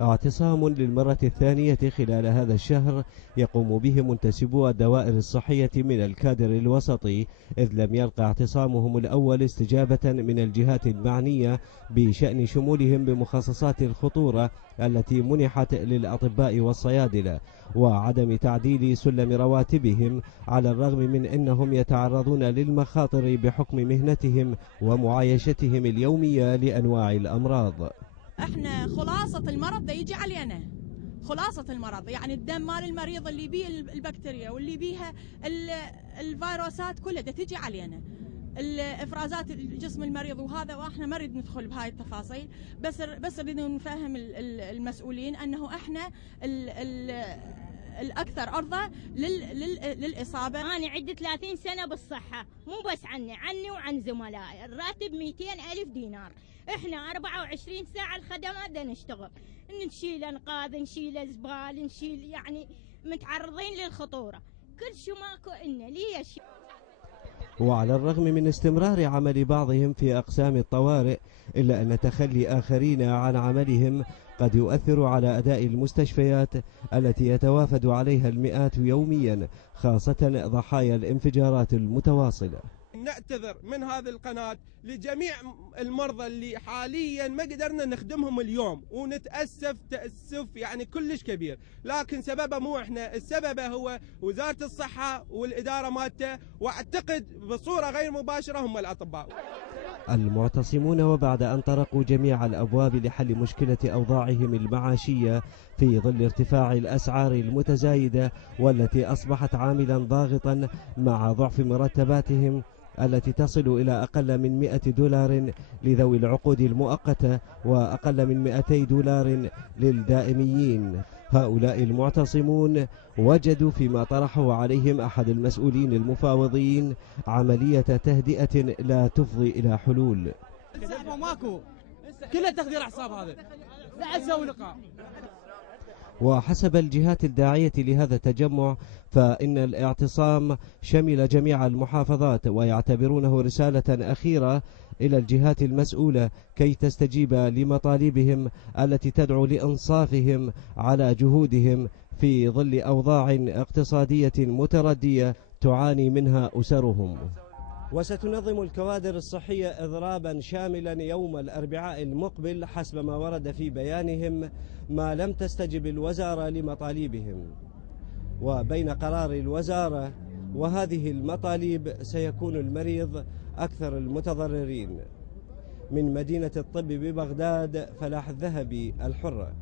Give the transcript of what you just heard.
اعتصام للمرة الثانية خلال هذا الشهر يقوم به منتسبو الدوائر الصحية من الكادر الوسطي، إذ لم يلقى اعتصامهم الأول استجابة من الجهات المعنية بشأن شمولهم بمخصصات الخطورة التي منحت للأطباء والصيادلة، وعدم تعديل سلم رواتبهم، على الرغم من أنهم يتعرضون للمخاطر بحكم مهنتهم ومعايشتهم اليومية لأنواع الأمراض. احنا خلاصة المرض ده يجي علينا، خلاصة المرض يعني الدم مال المريض اللي بيه البكتيريا واللي بيها الفيروسات كلها ده تجي علينا، الافرازات الجسم المريض وهذا، واحنا ما نريد ندخل بهاي التفاصيل، بس نريد نفهم المسؤولين انه احنا الأكثر عرضة للإصابة. أنا عندي 30 سنة بالصحة، مو بس عني وعن زملائي، الراتب 200,000 دينار، إحنا 24 ساعة الخدمات دا نشتغل، نشيل أنقاذ، نشيل زبال، نشيل يعني متعرضين للخطورة، كل شو ماكو إلنا ليش. وعلى الرغم من استمرار عمل بعضهم في أقسام الطوارئ، إلا أن تخلي آخرين عن عملهم قد يؤثر على أداء المستشفيات التي يتوافد عليها المئات يوميا، خاصة ضحايا الانفجارات المتواصلة. نعتذر من هذه القناة لجميع المرضى اللي حاليا ما قدرنا نخدمهم اليوم، ونتأسف تأسف يعني كلش كبير، لكن سببه مو احنا، السبب هو وزارة الصحة والإدارة مالته، واعتقد بصورة غير مباشرة هم الأطباء. المعتصمون وبعد أن طرقوا جميع الأبواب لحل مشكلة أوضاعهم المعاشية في ظل ارتفاع الأسعار المتزايدة والتي أصبحت عاملا ضاغطا مع ضعف مرتباتهم التي تصل إلى أقل من 100 دولار لذوي العقود المؤقتة وأقل من 200 دولار للدائميين. هؤلاء المعتصمون وجدوا فيما طرحه عليهم أحد المسؤولين المفاوضين عملية تهدئة لا تفضي إلى حلول. ماكو كله تخدير أعصاب، هذا لا تسوي لقاء. وحسب الجهات الداعية لهذا التجمع فإن الاعتصام شمل جميع المحافظات، ويعتبرونه رسالة أخيرة إلى الجهات المسؤولة كي تستجيب لمطالبهم التي تدعو لإنصافهم على جهودهم في ظل أوضاع اقتصادية متردية تعاني منها أسرهم. وستنظم الكوادر الصحية إضرابا شاملا يوم الأربعاء المقبل حسب ما ورد في بيانهم، ما لم تستجب الوزارة لمطالبهم. وبين قرار الوزارة وهذه المطالب سيكون المريض أكثر المتضررين. من مدينة الطب ببغداد، فلاح الذهبي، الحرة.